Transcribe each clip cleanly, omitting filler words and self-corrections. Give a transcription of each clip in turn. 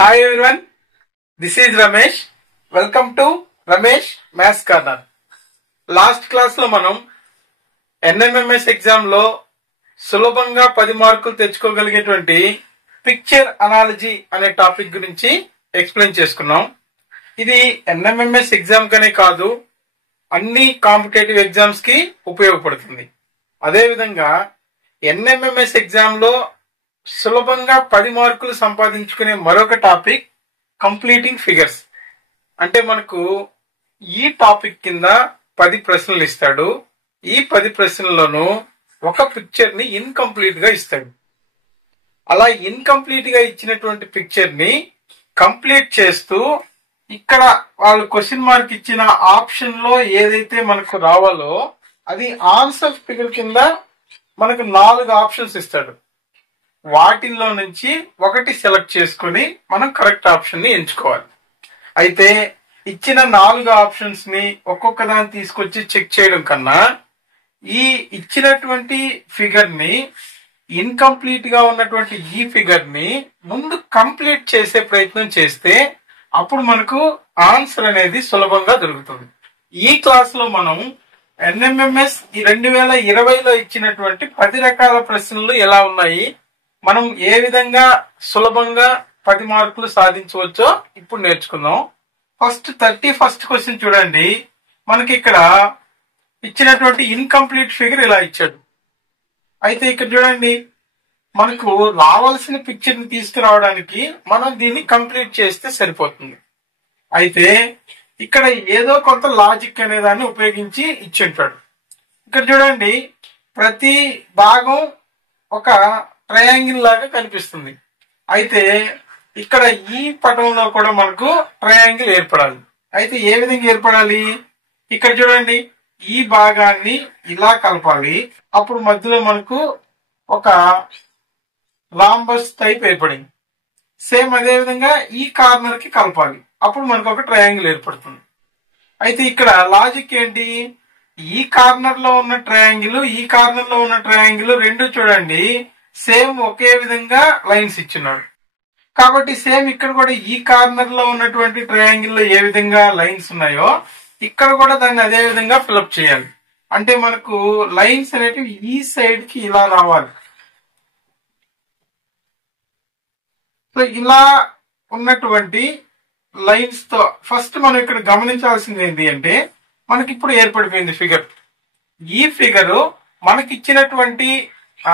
Hi everyone, this is Ramesh. Welcome to Ramesh Maths Corner. Last class లో మనం NMMS exam లో సులభంగా 10 మార్కులు తెచ్చుకోగలిగేటువంటి పిక్చర్ అనాలజీ అనే టాపిక్ గురించి ఎక్స్ప్లెయిన్ చేసుకున్నాం. ఇది ఎన్ఎంఎంఎస్ ఎగ్జామ్ కనే కాదు, అన్ని కాంపిటేటివ్ ఎగ్జామ్స్ కి ఉపయోగపడుతుంది. అదే విధంగా ఎన్ఎంఎంఎస్ ఎగ్జామ్ లో సులభంగా 10 మార్కులు సంపాదించుకునే మరొక టాపిక్ కంప్లీటింగ్ ఫిగర్స్. అంటే మనకు ఈ టాపిక్ కింద 10 ప్రశ్నలు ఇస్తాడు. ఈ 10 ప్రశ్నల్లోనూ ఒక పిక్చర్ ని ఇన్కంప్లీట్ గా ఇస్తాడు. అలా ఇన్కంప్లీట్ గా ఇచ్చినటువంటి పిక్చర్ ని కంప్లీట్ చేస్తూ ఇక్కడ వాళ్ళు క్వశ్చన్ మార్క్ ఇచ్చిన ఆప్షన్ లో ఏదైతే మనకు రావాలో అది ఆన్సర్ ఫిగర్ కింద మనకు 4 ఆప్షన్స్ ఇస్తాడు. వాటిల్లో నుంచి ఒకటి సెలెక్ట్ చేసుకుని మనం కరెక్ట్ ఆప్షన్ ని ఎంచుకోవాలి. అయితే ఇచ్చిన 4 ఆప్షన్స్ ని ఒక్కొక్క దాన్ని తీసుకొచ్చి చెక్ చేయడం కన్నా ఈ ఇచ్చినటువంటి ఫిగర్ ని ఇన్కంప్లీట్ గా ఉన్నటువంటి ఈ ఫిగర్ ని ముందు కంప్లీట్ చేసే ప్రయత్నం చేస్తే అప్పుడు మనకు ఆన్సర్ అనేది సులభంగా దొరుకుతుంది. ఈ క్లాస్ లో మనం ఎన్ఎంఎంఎస్ 2020లో ఇచ్చినటువంటి 10 రకాల ప్రశ్నలు ఎలా ఉన్నాయి, మనం ఏ విధంగా సులభంగా 10 మార్కులు సాధించవచ్చో ఇప్పుడు నేర్చుకుందాం. ఫస్ట్ 31st క్వశ్చన్ చూడండి. మనకి ఇక్కడ ఇచ్చినటువంటి ఇన్కంప్లీట్ ఫిగర్ ఇలా ఇచ్చాడు. అయితే ఇక్కడ చూడండి, మనకు రావాల్సిన పిక్చర్ ని తీసుకురావడానికి మనం దీన్ని కంప్లీట్ చేస్తే సరిపోతుంది. అయితే ఇక్కడ ఏదో కొంత లాజిక్ అనే దాన్ని ఉపయోగించి ఇచ్చి ఉంటాడు. ఇక్కడ చూడండి, ప్రతి భాగం ఒక ట్రయాంగిల్ లాగా కనిపిస్తుంది. అయితే ఇక్కడ ఈ పటంలో కూడా మనకు ట్రయాంగిల్ ఏర్పడాలి. అయితే ఏ విధంగా ఏర్పడాలి? ఇక్కడ చూడండి, ఈ భాగాన్ని ఇలా కలపాలి. అప్పుడు మధ్యలో మనకు ఒక లాంబస్ టైప్ ఏర్పడింది. సేమ్ అదే విధంగా ఈ కార్నర్ కి కలపాలి. అప్పుడు మనకు ఒక ట్రయాంగిల్ ఏర్పడుతుంది. అయితే ఇక్కడ లాజిక్ ఏంటి? ఈ కార్నర్ లో ఉన్న ట్రయాంగిల్, ఈ కార్నర్ లో ఉన్న ట్రయాంగిల్ రెండు చూడండి సేమ్ ఒకే విధంగా లైన్స్ ఇచ్చినాడు. కాబట్టి సేమ్ ఇక్కడ కూడా ఈ కార్నర్ లో ఉన్నటువంటి ట్రయాంగిల్ లో ఏ విధంగా లైన్స్ ఉన్నాయో ఇక్కడ కూడా దాన్ని అదే విధంగా ఫిలప్ చేయాలి. అంటే మనకు లైన్స్ అనేటివి ఈ సైడ్ కి ఇలా రావాలి. సో ఇలా ఉన్నటువంటి లైన్స్ తో ఫస్ట్ మనం ఇక్కడ గమనించాల్సింది ఏంటి అంటే, మనకి ఇప్పుడు ఏర్పడిపోయింది ఫిగర్. ఈ ఫిగర్ మనకి ఇచ్చినటువంటి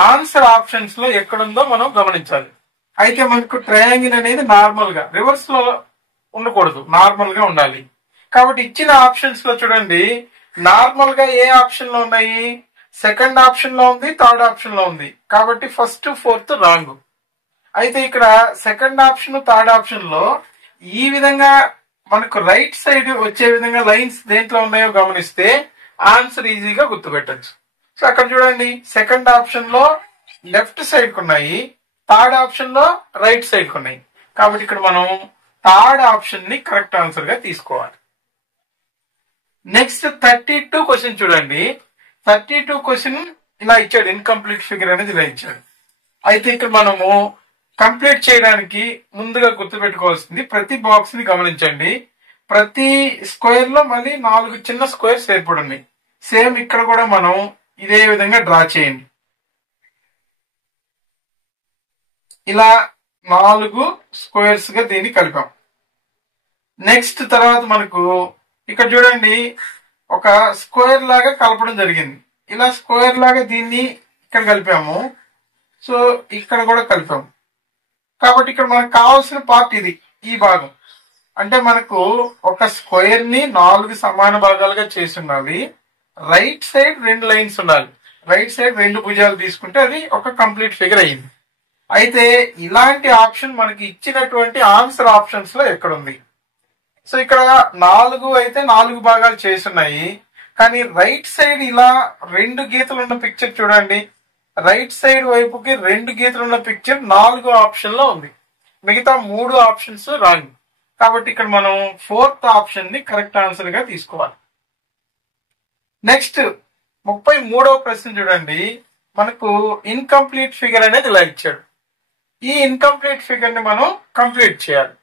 ఆన్సర్ ఆప్షన్స్ లో ఎక్కడుందో మనం గమనించాలి. అయితే మనకు ట్రయాంగిల్ అనేది నార్మల్ గా రివర్స్ లో ఉండకూడదు, నార్మల్ గా ఉండాలి. కాబట్టి ఇచ్చిన ఆప్షన్స్ లో చూడండి, నార్మల్ గా ఏ ఆప్షన్ లో ఉన్నాయి? సెకండ్ ఆప్షన్ లో ఉంది, థర్డ్ ఆప్షన్ లో ఉంది. కాబట్టి ఫస్ట్, ఫోర్త్ రాంగ్. అయితే ఇక్కడ సెకండ్ ఆప్షన్, థర్డ్ ఆప్షన్ లో ఈ విధంగా మనకు రైట్ సైడ్ వచ్చే విధంగా లైన్స్ దేంట్లో ఉన్నాయో గమనిస్తే ఆన్సర్ ఈజీగా గుర్తుపెట్టచ్చు. సో అక్కడ చూడండి, సెకండ్ ఆప్షన్ లో లెఫ్ట్ సైడ్ కు ఉన్నాయి, థర్డ్ ఆప్షన్ లో రైట్ సైడ్ కు ఉన్నాయి. కాబట్టి ఇక్కడ మనం థర్డ్ ఆప్షన్ ని కరెక్ట్ ఆన్సర్ గా తీసుకోవాలి. నెక్స్ట్ 32 క్వశ్చన్ చూడండి. 32 క్వశ్చన్ ఇలా ఇచ్చాడు, ఇన్కంప్లీట్ ఫిగర్ అనేది ఇలా ఇచ్చాడు. అయితే ఇక్కడ మనము కంప్లీట్ చేయడానికి ముందుగా గుర్తుపెట్టుకోవాల్సింది, ప్రతి బాక్స్ ని గమనించండి. ప్రతి స్క్వేర్ లో మళ్ళీ 4 చిన్న స్క్వేర్స్ ఏర్పడి ఉన్నాయి. సేమ్ ఇక్కడ కూడా మనం ఇదే విధంగా డ్రా చేయండి. ఇలా 4 స్క్వేర్స్ గా దీన్ని కలిపాం. నెక్స్ట్ తర్వాత మనకు ఇక్కడ చూడండి, ఒక స్క్వేర్ లాగా కలపడం జరిగింది. ఇలా స్క్వేర్ లాగా దీన్ని ఇక్కడ కలిపాము. సో ఇక్కడ కూడా కలిపాము. కాబట్టి ఇక్కడ మనకు కావాల్సిన పార్ట్ ఇది, ఈ భాగం. అంటే మనకు ఒక స్క్వేర్ ని 4 సమాన భాగాలుగా చేసి ఉండాలి. రైట్ సైడ్ 2 లైన్స్ ఉండాలి. రైట్ సైడ్ 2 భుజాలు తీసుకుంటే అది ఒక కంప్లీట్ ఫిగర్ అయ్యింది. అయితే ఇలాంటి ఆప్షన్ మనకి ఇచ్చినటువంటి ఆన్సర్ ఆప్షన్స్ లో ఎక్కడుంది? సో ఇక్కడ 4 అయితే 4 భాగాలు చేస్తున్నాయి. కానీ రైట్ సైడ్ ఇలా 2 గీతలు ఉన్న పిక్చర్ చూడండి. రైట్ సైడ్ వైపుకి 2 గీతలు ఉన్న పిక్చర్ 4 ఆప్షన్ లో ఉంది. మిగతా 3 ఆప్షన్స్ రాంగ్. కాబట్టి ఇక్కడ మనం 4th ఆప్షన్ ని కరెక్ట్ ఆన్సర్ గా తీసుకోవాలి. నెక్స్ట్ 33వ ప్రశ్న చూడండి. మనకు ఇన్కంప్లీట్ ఫిగర్ అనేది ఇలా ఇచ్చాడు. ఈ ఇన్కంప్లీట్ ఫిగర్ ని మనం కంప్లీట్ చేయాలి.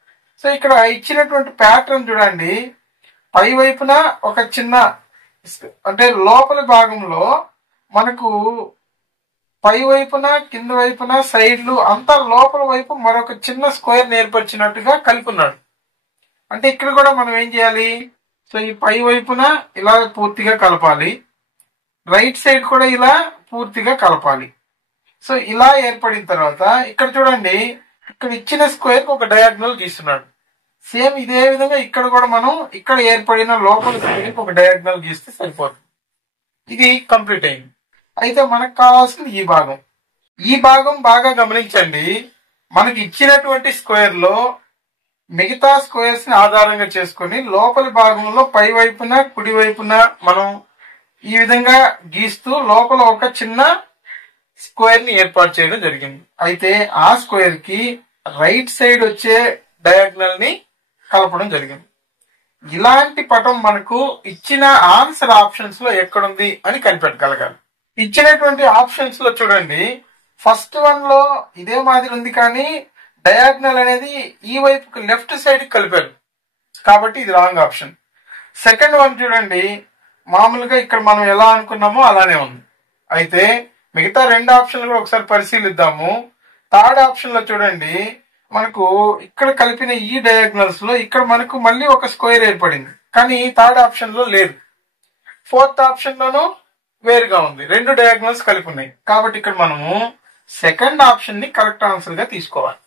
సో ఇక్కడ ఇచ్చినటువంటి ప్యాటర్న్ చూడండి, పై వైపున ఒక చిన్న అంటే లోపలి భాగంలో మనకు పై వైపున కింద వైపున సైడ్లు అంతా లోపల వైపు మరొక చిన్న స్క్వేర్ ఏర్పరిచినట్టుగా కలిపి ఉన్నాడు. అంటే ఇక్కడ కూడా మనం ఏం చేయాలి, సో ఈ పై వైపున ఇలా పూర్తిగా కలపాలి, రైట్ సైడ్ కూడా ఇలా పూర్తిగా కలపాలి. సో ఇలా ఏర్పడిన తర్వాత ఇక్కడ చూడండి, ఇక్కడ ఇచ్చిన స్క్వేర్ ఒక డయాగ్నల్ గీస్తున్నాడు. సేమ్ ఇదే విధంగా ఇక్కడ కూడా మనం ఇక్కడ ఏర్పడిన లోపల స్క్వేర్ ఒక డయాగ్నల్ గీస్తే సరిపోతుంది. ఇది కంప్లీట్ అయింది. అయితే మనకు కావాల్సింది ఈ భాగం. ఈ భాగం బాగా గమనించండి, మనకి ఇచ్చినటువంటి స్క్వేర్ లో మిగతా స్క్వేర్స్ ని ఆధారంగా చేసుకుని లోపలి భాగంలో పై వైపున కుడి వైపున మనం ఈ విధంగా గీస్తూ లోపల ఒక చిన్న స్క్వేర్ ని ఏర్పాటు చేయడం జరిగింది. అయితే ఆ స్క్వేర్ కి రైట్ సైడ్ వచ్చే డయాగ్నల్ ని కలపడం జరిగింది. ఇలాంటి పటం మనకు ఇచ్చిన ఆన్సర్ ఆప్షన్స్ లో ఎక్కడుంది అని కనిపెట్టగలగాలి. ఇచ్చినటువంటి ఆప్షన్స్ లో చూడండి, ఫస్ట్ వన్ లో ఇదే మాదిరి ఉంది, కానీ డయాగ్నల్ అనేది ఈ వైపుకి లెఫ్ట్ సైడ్ కలిపారు కాబట్టి ఇది రాంగ్ ఆప్షన్. సెకండ్ వన్ చూడండి, మామూలుగా ఇక్కడ మనం ఎలా అనుకున్నామో అలానే ఉంది. అయితే మిగతా రెండు ఆప్షన్లు కూడా ఒకసారి పరిశీలిద్దాము. థర్డ్ ఆప్షన్ లో చూడండి, మనకు ఇక్కడ కలిపిన ఈ డయాగ్నల్స్ లో ఇక్కడ మనకు మళ్ళీ ఒక స్క్వేర్ ఏర్పడింది, కానీ థర్డ్ ఆప్షన్ లో లేదు. ఫోర్త్ ఆప్షన్ లోనూ వేరుగా ఉంది, రెండు డయాగ్నల్స్ కలిపి ఉన్నాయి. కాబట్టి ఇక్కడ మనము సెకండ్ ఆప్షన్ ని కరెక్ట్ ఆన్సర్ గా తీసుకోవాలి.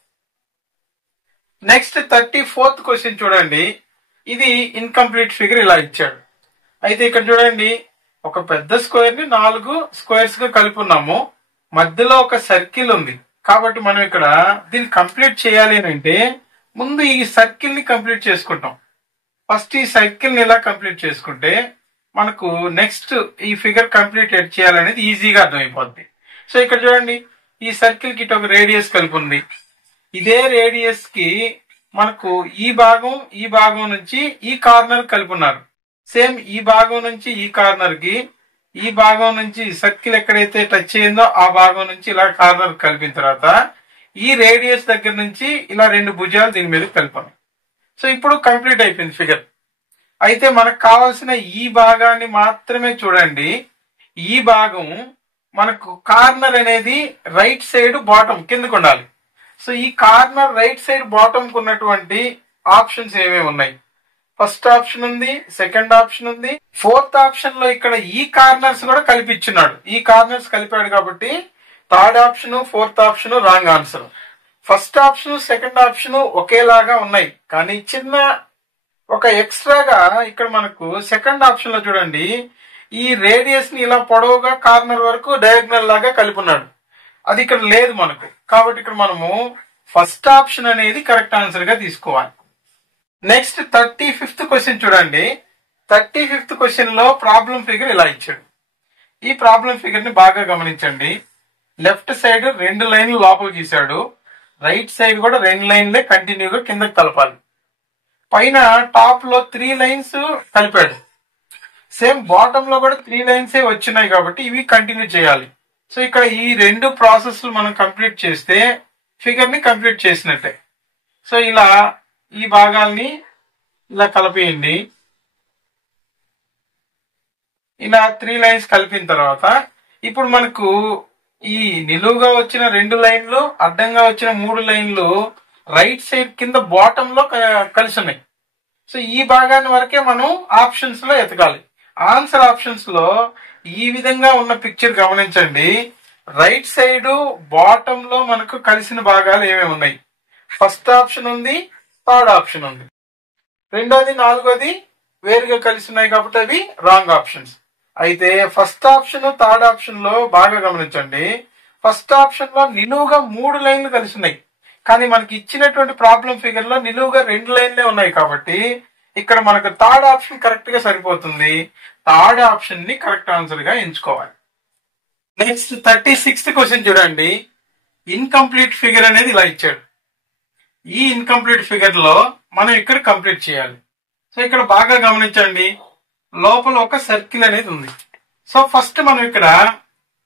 నెక్స్ట్ 34th క్వశ్చన్ చూడండి, ఇది ఇన్కంప్లీట్ ఫిగర్ ఇలా ఇచ్చాడు. అయితే ఇక్కడ చూడండి, ఒక పెద్ద స్క్వేర్ ని 4 స్క్వేర్స్ గా కలిపి ఉన్నాము, మధ్యలో ఒక సర్కిల్ ఉంది. కాబట్టి మనం ఇక్కడ దీన్ని కంప్లీట్ చేయాలి అంటే ముందు ఈ సర్కిల్ ని కంప్లీట్ చేసుకుంటాం. ఫస్ట్ ఈ సర్కిల్ ని ఇలా కంప్లీట్ చేసుకుంటే మనకు నెక్స్ట్ ఈ ఫిగర్ కంప్లీట్ చేయాలనేది ఈజీగా అర్థమైపోద్ది. సో ఇక్కడ చూడండి, ఈ సర్కిల్ కి ఒక రేడియస్ కలిపి ఉంది. ఇదే రేడియస్ కి మనకు ఈ భాగం నుంచి ఈ కార్నర్ కలిపి ఉన్నారు. సేమ్ ఈ భాగం నుంచి ఈ కార్నర్ కి, ఈ భాగం నుంచి సర్కిల్ ఎక్కడైతే టచ్ అయ్యిందో ఆ భాగం నుంచి ఇలా కార్నర్ కలిపిన తర్వాత ఈ రేడియస్ దగ్గర నుంచి ఇలా రెండు భుజాలు దీని మీద కలిపాను. సో ఇప్పుడు కంప్లీట్ అయిపోయింది ఫిగర్. అయితే మనకు కావాల్సిన ఈ భాగాన్ని మాత్రమే చూడండి. ఈ భాగం మనకు కార్నర్ అనేది రైట్ సైడ్ బాటం కిందకు ఉండాలి. సో ఈ కార్నర్ రైట్ సైడ్ బాటమ్ కు ఉన్నటువంటి ఆప్షన్స్ ఏమేమి ఉన్నాయి? ఫస్ట్ ఆప్షన్ ఉంది, సెకండ్ ఆప్షన్ ఉంది, ఫోర్త్ ఆప్షన్ లో ఇక్కడ ఈ కార్నర్స్ కూడా కలిపిచ్చున్నాడు. ఈ కార్నర్స్ కలిపాడు కాబట్టి third option fourth option wrong answer. First option second option ఒకేలాగా ఉన్నాయి, కానీ చిన్న ఒక ఎక్స్ట్రాగా ఇక్కడ మనకు సెకండ్ ఆప్షన్ లో చూడండి, ఈ రేడియస్ ని ఇలా పొడవుగా కార్నర్ వరకు డయాగ్నల్ లాగా కలిపున్నాడు. అది ఇక్కడ లేదు మనకు. కాబట్టి ఇక్కడ మనము ఫస్ట్ ఆప్షన్ అనేది కరెక్ట్ ఆన్సర్ గా తీసుకోవాలి. నెక్స్ట్ 35th క్వశ్చన్ చూడండి. 35th క్వశ్చన్ లో ప్రాబ్లం ఫిగర్ ఇలా ఇచ్చాడు. ఈ ప్రాబ్లం ఫిగర్ ని బాగా గమనించండి. లెఫ్ట్ సైడ్ 2 లైన్లు లోపల గీశాడు, రైట్ సైడ్ కూడా 2 లైన్లే కంటిన్యూగా కిందకి కలపాలి. పైన టాప్ లో 3 లైన్స్ కలిపాడు. సేమ్ బాటమ్ లో కూడా 3 లైన్స్ వచ్చినాయి కాబట్టి ఇవి కంటిన్యూ చేయాలి. సో ఇక్కడ ఈ 2 ప్రాసెస్లు మనం కంప్లీట్ చేస్తే ఫిగర్ ని కంప్లీట్ చేసినట్టే. సో ఇలా ఈ భాగాల్ని ఇలా కలిపేయండి. ఇలా 3 లైన్స్ కలిపిన తర్వాత ఇప్పుడు మనకు ఈ నిలువుగా వచ్చిన 2 లైన్లు, అడ్డంగా వచ్చిన 3 లైన్లు రైట్ సైడ్ కింద బాటమ్ లో కలిసి ఉన్నాయి. సో ఈ భాగాన్ని వరకే మనం ఆప్షన్స్ లో ఎతకాలి. ఆన్సర్ ఆప్షన్స్ లో ఈ విధంగా ఉన్న పిక్చర్ గమనించండి. రైట్ సైడ్ బాటమ్ లో మనకు కలిసిన భాగాలు ఏమేమి ఉన్నాయి? ఫస్ట్ ఆప్షన్ ఉంది, థర్డ్ ఆప్షన్ ఉంది, రెండోది నాలుగోది వేరుగా కలిసి ఉన్నాయి కాబట్టి అవి రాంగ్ ఆప్షన్స్. అయితే ఫస్ట్ ఆప్షన్ థర్డ్ ఆప్షన్ లో బాగా గమనించండి. ఫస్ట్ ఆప్షన్ లో నిలువుగా 3 లైన్లు కలిసి ఉన్నాయి, కానీ మనకి ఇచ్చినటువంటి ప్రాబ్లం ఫిగర్ లో నిలువుగా 2 లైన్లే ఉన్నాయి కాబట్టి ఇక్కడ మనకు థర్డ్ ఆప్షన్ కరెక్ట్ గా సరిపోతుంది. థర్డ్ ఆప్షన్ ని కరెక్ట్ ఆన్సర్ గా ఎంచుకోవాలి. నెక్స్ట్ 36th క్వశ్చన్ చూడండి. ఇన్కంప్లీట్ ఫిగర్ అనేది ఇలా ఇచ్చాడు. ఈ ఇన్కంప్లీట్ ఫిగర్ లో మనం ఇక్కడ కంప్లీట్ చేయాలి. సో ఇక్కడ బాగా గమనించండి, లోపల ఒక సర్కిల్ అనేది ఉంది. సో ఫస్ట్ మనం ఇక్కడ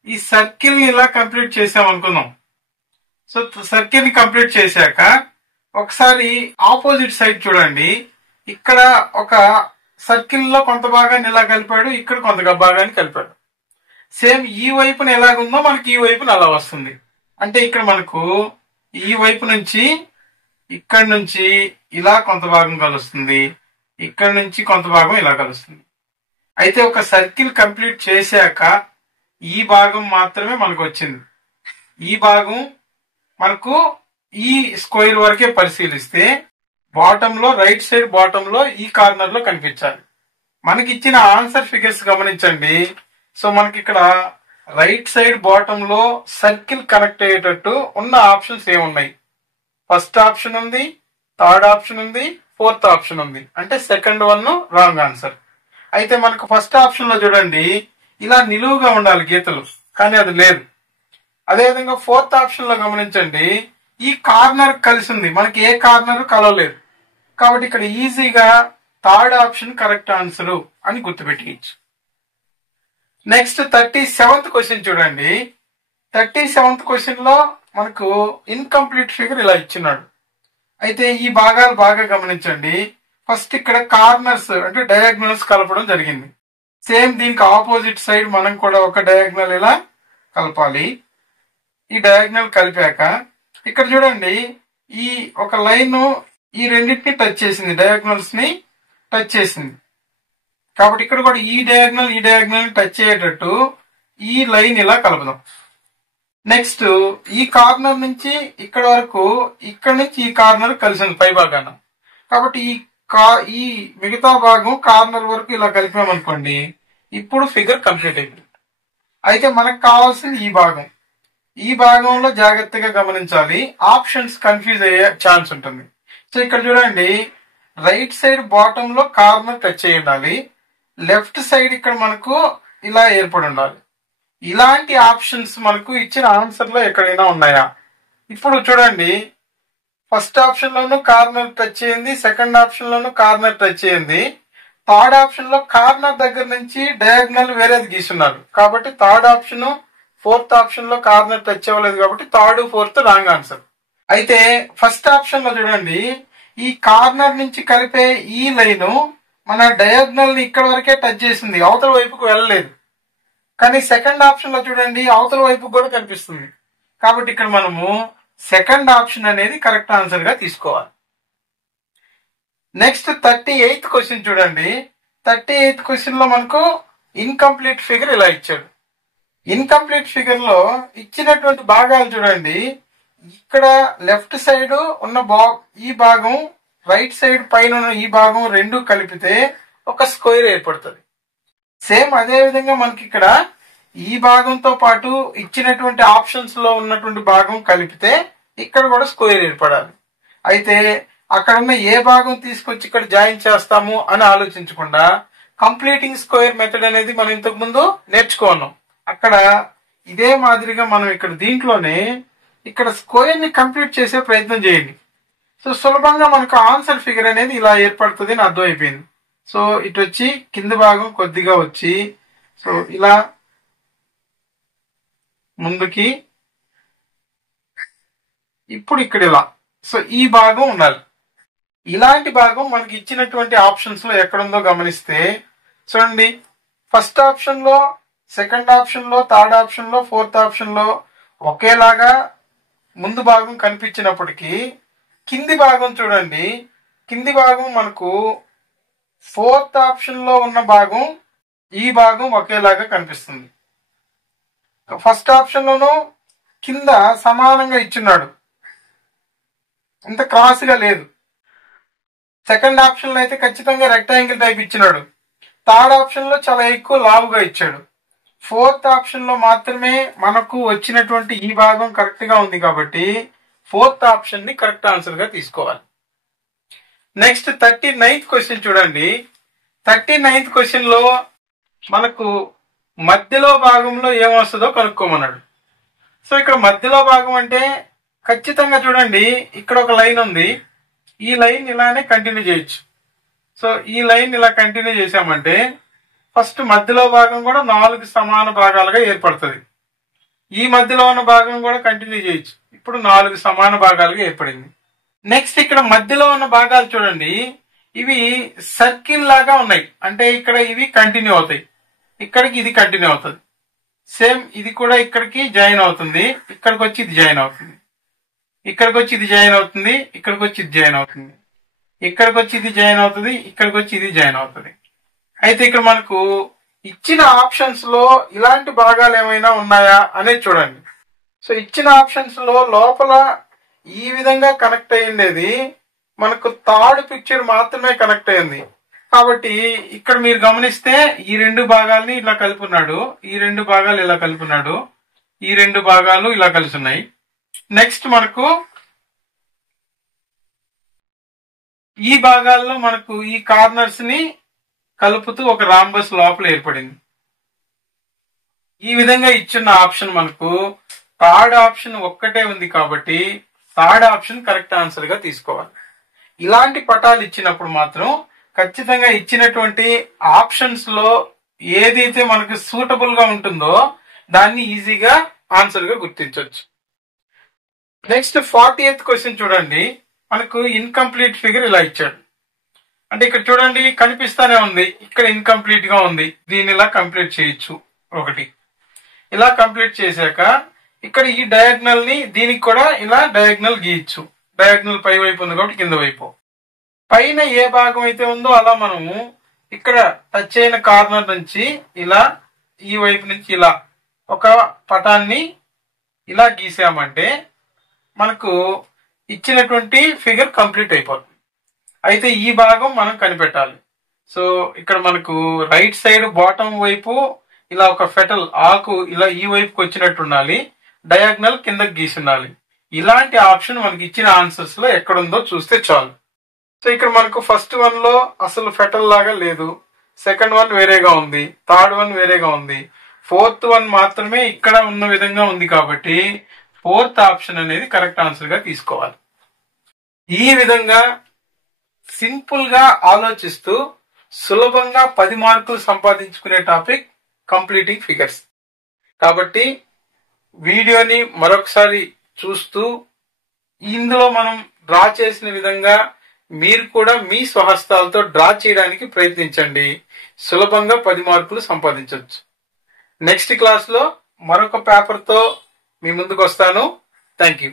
ఈ సర్కిల్ ని ఇలా కంప్లీట్ చేసాం అనుకుందాం. సో సర్కిల్ ని కంప్లీట్ చేశాక ఒకసారి ఆపోజిట్ సైడ్ చూడండి. ఇక్కడ ఒక సర్కిల్ లో కొంత భాగాన్ని ఇలా కలిపాడు, ఇక్కడ కొంత భాగాన్ని కలిపాడు. సేమ్ ఈ వైపున ఎలాగుందో మనకి ఈ వైపున అలా వస్తుంది. అంటే ఇక్కడ మనకు ఈ వైపు నుంచి ఇక్కడ నుంచి ఇలా కొంత భాగం కలుస్తుంది, ఇక్కడ నుంచి కొంత భాగం ఇలా కలుస్తుంది. అయితే ఒక సర్కిల్ కంప్లీట్ చేశాక ఈ భాగం మాత్రమే మనకు వచ్చింది. ఈ భాగం మనకు ఈ స్క్వేర్ వరకే పరిశీలిస్తే బాటమ్ లో రైట్ సైడ్ బాటమ్ లో ఈ కార్నర్ లో కనిపించాలి. మనకి ఇచ్చిన ఆన్సర్ ఫిగర్స్ గమనించండి. సో మనకి ఇక్కడ రైట్ సైడ్ బాటమ్ లో సర్కిల్ కనెక్ట్ అయ్యేటట్టు ఉన్న ఆప్షన్స్ ఏమున్నాయి? ఫస్ట్ ఆప్షన్ ఉంది, థర్డ్ ఆప్షన్ ఉంది, ఫోర్త్ ఆప్షన్ ఉంది. అంటే సెకండ్ వన్ రాంగ్ ఆన్సర్. అయితే మనకు ఫస్ట్ ఆప్షన్ లో చూడండి ఇలా నిలువుగా ఉండాలి గీతలు, కానీ అది లేదు. అదేవిధంగా ఫోర్త్ ఆప్షన్ లో గమనించండి ఈ కార్నర్ కలిసి ఉంది, మనకి ఏ కార్నర్ కలవలేదు. కాబట్టి ఇక్కడ ఈజీగా థర్డ్ ఆప్షన్ కరెక్ట్ ఆన్సర్ అని గుర్తుపెట్టవచ్చు. నెక్స్ట్ 37th క్వశ్చన్ చూడండి. 37th క్వశ్చన్ లో మనకు ఇన్కంప్లీట్ ఫిగర్ ఇలా ఇచ్చినాడు. అయితే ఈ భాగాలు బాగా గమనించండి. ఫస్ట్ ఇక్కడ కార్నర్స్ అంటే డయాగ్నల్స్ కలపడం జరిగింది. సేమ్ దీనికి ఆపోజిట్ సైడ్ మనం కూడా ఒక డయాగ్నల్ ఇలా కలపాలి. ఈ డయాగ్నల్ కలిపాక ఇక్కడ చూడండి ఈ ఒక లైన్ ఈ రెండింటిని టచ్ చేసింది, డయాగ్నల్స్ ని టచ్ చేసింది. కాబట్టి ఇక్కడ కూడా ఈ డయాగ్నల్ టచ్ అయ్యేటట్టు ఈ లైన్ ఇలా కలుపుదాం. నెక్స్ట్ ఈ కార్నర్ నుంచి ఇక్కడ వరకు, ఇక్కడ నుంచి ఈ కార్నర్ కలిసింది పై భాగాన. కాబట్టి ఈ మిగతా భాగం కార్నర్ వరకు ఇలా కలిపామనుకోండి, ఇప్పుడు ఫిగర్ కంప్లీట్ అయిపోయింది. అయితే మనకు కావాల్సింది ఈ భాగం. ఈ భాగంలో జాగ్రత్తగా గమనించాలి, ఆప్షన్స్ కన్ఫ్యూజ్ అయ్యే ఛాన్స్ ఉంటుంది. సో ఇక్కడ చూడండి రైట్ సైడ్ బాటమ్ లో కార్నర్ టచ్ అయ్యి ఉండాలి, లెఫ్ట్ సైడ్ ఇక్కడ మనకు ఇలా ఏర్పడి ఉండాలి. ఇలాంటి ఆప్షన్స్ మనకు ఇచ్చిన ఆన్సర్ లో ఎక్కడైనా ఉన్నాయా? ఇప్పుడు చూడండి ఫస్ట్ ఆప్షన్ లోను కార్నర్ టచ్ అయ్యింది, సెకండ్ ఆప్షన్ లోను కార్నర్ టచ్ అయ్యింది, థర్డ్ ఆప్షన్ లో కార్నర్ దగ్గర నుంచి డయాగ్నల్ వేరేది గీస్తున్నారు. కాబట్టి థర్డ్ ఆప్షన్ ఫోర్త్ ఆప్షన్ లో కార్నర్ టచ్ అవ్వలేదు, కాబట్టి థర్డ్ ఫోర్త్ రాంగ్ ఆన్సర్. అయితే ఫస్ట్ ఆప్షన్ లో చూడండి ఈ కార్నర్ నుంచి కలిపే ఈ లైన్ మన డయాగ్నల్ ని ఇక్కడ వరకే టచ్ చేసింది, అవతల వైపుకు వెళ్ళలేదు. కానీ సెకండ్ ఆప్షన్ లో చూడండి అవతల వైపుకు కూడా కనిపిస్తుంది. కాబట్టి ఇక్కడ మనము సెకండ్ ఆప్షన్ అనేది కరెక్ట్ ఆన్సర్ గా తీసుకోవాలి. నెక్స్ట్ 38th క్వశ్చన్ చూడండి. 38th క్వశ్చన్ లో మనకు ఇన్కంప్లీట్ ఫిగర్ ఇలా ఇచ్చాడు. ఇన్కంప్లీట్ ఫిగర్ లో ఇచ్చినటువంటి భాగాలు చూడండి, ఇక్కడ లెఫ్ట్ సైడ్ ఉన్న ఈ భాగం, రైట్ సైడ్ పైన ఉన్న ఈ భాగం రెండు కలిపితే ఒక స్క్వేర్ ఏర్పడుతుంది. సేమ్ అదే విధంగా మనకి ఇక్కడ ఈ భాగంతో పాటు ఇచ్చినటువంటి ఆప్షన్స్ లో ఉన్నటువంటి భాగం కలిపితే ఇక్కడ కూడా స్క్వేర్ ఏర్పడాలి. అయితే అక్కడ ఉన్న ఏ భాగం తీసుకొచ్చి ఇక్కడ జాయిన్ చేస్తాము అని ఆలోచించకుండా కంప్లీటింగ్ స్క్వేర్ మెథడ్ అనేది మనం ఇంతకు ముందు నేర్చుకున్నాం. అక్కడ ఇదే మాదిరిగా మనం ఇక్కడ దీంట్లోనే ఇక్కడ స్క్వేర్ ని కంప్లీట్ చేసే ప్రయత్నం చేయండి. సో సులభంగా మనకు ఆన్సర్ ఫిగర్ అనేది ఇలా ఏర్పడుతుంది అని అర్థమైపోయింది. సో ఇటు వచ్చి కింద భాగం కొద్దిగా వచ్చి సో ఇలా ముందుకి, ఇప్పుడు ఇక్కడ ఇలా, సో ఈ భాగం ఉండాలి. ఇలాంటి భాగం మనకి ఇచ్చినటువంటి ఆప్షన్స్ లో ఎక్కడుందో గమనిస్తే చూడండి, ఫస్ట్ ఆప్షన్ లో, సెకండ్ ఆప్షన్ లో, థర్డ్ ఆప్షన్ లో, ఫోర్త్ ఆప్షన్ లో ఒకేలాగా ముందు భాగం కనిపించినప్పటికీ కింది భాగం చూడండి, కింది భాగం మనకు ఫోర్త్ ఆప్షన్ లో ఉన్న భాగం ఈ భాగం ఒకేలాగా కనిపిస్తుంది. ఫస్ట్ ఆప్షన్ లోను కింద సమానంగా ఇచ్చున్నాడు, ఇంత క్రాస్ గా లేదు. సెకండ్ ఆప్షన్ లో అయితే ఖచ్చితంగా రెక్టాంగిల్ టైప్ ఇచ్చినాడు. థర్డ్ ఆప్షన్ లో చాలా ఎక్కువ లావుగా ఇచ్చాడు. ఫోర్త్ ఆప్షన్ లో మాత్రమే మనకు వచ్చినటువంటి ఈ భాగం కరెక్ట్ గా ఉంది కాబట్టి ఫోర్త్ ఆప్షన్ ని కరెక్ట్ ఆన్సర్ గా తీసుకోవాలి. నెక్స్ట్ 39th క్వశ్చన్ చూడండి. 39th క్వశ్చన్ లో మనకు మధ్యలో భాగంలో ఏమొస్తుందో కనుక్కోమన్నాడు. సో ఇక్కడ మధ్యలో భాగం అంటే ఖచ్చితంగా చూడండి ఇక్కడ ఒక లైన్ ఉంది, ఈ లైన్ ఇలానే కంటిన్యూ చేయొచ్చు. సో ఈ లైన్ ఇలా కంటిన్యూ చేసామంటే ఫస్ట్ మధ్యలో భాగం కూడా 4 సమాన భాగాలుగా ఏర్పడుతుంది. ఈ మధ్యలో ఉన్న భాగం కూడా కంటిన్యూ చేయొచ్చు. ఇప్పుడు 4 సమాన భాగాలుగా ఏర్పడింది. నెక్స్ట్ ఇక్కడ మధ్యలో ఉన్న భాగాలు చూడండి, ఇవి సర్కిల్ లాగా ఉన్నాయి. అంటే ఇక్కడ ఇవి కంటిన్యూ అవుతాయి, ఇక్కడికి ఇది కంటిన్యూ అవుతుంది. సేమ్ ఇది కూడా ఇక్కడికి జాయిన్ అవుతుంది, ఇక్కడికి వచ్చి ఇది జాయిన్ అవుతుంది, ఇక్కడికి వచ్చి ఇది జాయిన్ అవుతుంది, ఇక్కడికి వచ్చి ఇది జాయిన్ అవుతుంది, ఇక్కడికి వచ్చి ఇది జాయిన్ అవుతుంది, ఇక్కడికి వచ్చి ఇది జాయిన్ అవుతుంది. అయితే ఇక్కడ మనకు ఇచ్చిన ఆప్షన్స్ లో ఇలాంటి భాగాలు ఏమైనా ఉన్నాయా అనేది చూడండి. సో ఇచ్చిన ఆప్షన్స్ లో లోపల ఈ విధంగా కనెక్ట్ అయ్యిండేది మనకు థర్డ్ పిక్చర్ మాత్రమే కనెక్ట్ అయింది. కాబట్టి ఇక్కడ మీరు గమనిస్తే ఈ 2 భాగాల్ని ఇలా కలుపున్నాడు, ఈ 2 భాగాలు ఇలా కలుపున్నాడు, ఈ 2 భాగాలు ఇలా కలిసి ఉన్నాయి. నెక్స్ట్ మనకు ఈ భాగాల్లో మనకు ఈ కార్నర్స్ ని కలుపుతూ ఒక రాంబస్ లోపల ఏర్పడింది. ఈ విధంగా ఇచ్చిన ఆప్షన్ మనకు థర్డ్ ఆప్షన్ ఒక్కటే ఉంది కాబట్టి థర్డ్ ఆప్షన్ కరెక్ట్ ఆన్సర్ గా తీసుకోవాలి. ఇలాంటి పటాలు ఇచ్చినప్పుడు మాత్రం ఖచ్చితంగా ఇచ్చినటువంటి ఆప్షన్స్ లో ఏదైతే మనకు సూటబుల్ గా ఉంటుందో దాన్ని ఈజీగా ఆన్సర్ గా గుర్తించవచ్చు. నెక్స్ట్ 40th క్వశ్చన్ చూడండి, మనకు ఇన్కంప్లీట్ ఫిగర్ ఇలా ఇచ్చాడు. అంటే ఇక్కడ చూడండి కనిపిస్తానే ఉంది, ఇక్కడ ఇన్కంప్లీట్ గా ఉంది, దీన్ని ఇలా కంప్లీట్ చేయొచ్చు. ఒకటి ఇలా కంప్లీట్ చేశాక ఇక్కడ ఈ డయాగ్నల్ ని దీనికి కూడా ఇలా డయాగ్నల్ గీయచ్చు. డయాగ్నల్ పై వైపు ఉంది కాబట్టి కింద వైపు, పైన ఏ భాగం అయితే ఉందో అలా మనము ఇక్కడ టచ్ అయిన కార్నర్ నుంచి ఇలా ఈ వైపు నుంచి ఇలా ఒక పటాన్ని ఇలా గీసామంటే మనకు ఇచ్చినటువంటి ఫిగర్ కంప్లీట్ అయిపోతుంది. అయితే ఈ భాగం మనం కనిపెట్టాలి. సో ఇక్కడ మనకు రైట్ సైడ్ బాటం వైపు ఇలా ఒక ఫెటల్ ఆకు ఇలా ఈ వైపుకి వచ్చినట్టు ఉండాలి, డయాగ్నల్ కిందకి గీసి ఉండాలి. ఇలాంటి ఆప్షన్ మనకి ఇచ్చిన ఆన్సర్స్ లో ఎక్కడుందో చూస్తే చాలు. సో ఇక్కడ మనకు ఫస్ట్ వన్ లో అసలు ఫెటల్ లాగా లేదు, సెకండ్ వన్ వేరేగా ఉంది, థర్డ్ వన్ వేరేగా ఉంది, ఫోర్త్ వన్ మాత్రమే ఇక్కడ ఉన్న విధంగా ఉంది. కాబట్టి ఫోర్త్ ఆప్షన్ అనేది కరెక్ట్ ఆన్సర్ గా తీసుకోవాలి. ఈ విధంగా సింపుల్ గా ఆలోచిస్తూ సులభంగా 10 మార్కులు సంపాదించుకునే టాపిక్ కంప్లీటింగ్ ఫిగర్స్. కాబట్టి వీడియోని మరొకసారి చూస్తూ ఇందులో మనం డ్రా చేసిన విధంగా మీరు కూడా మీ స్వహస్తాలతో డ్రా చేయడానికి ప్రయత్నించండి. సులభంగా 10 మార్కులు సంపాదించవచ్చు. నెక్స్ట్ క్లాస్ లో మరొక పేపర్ తో మీ ముందుకు వస్తాను. Thank you.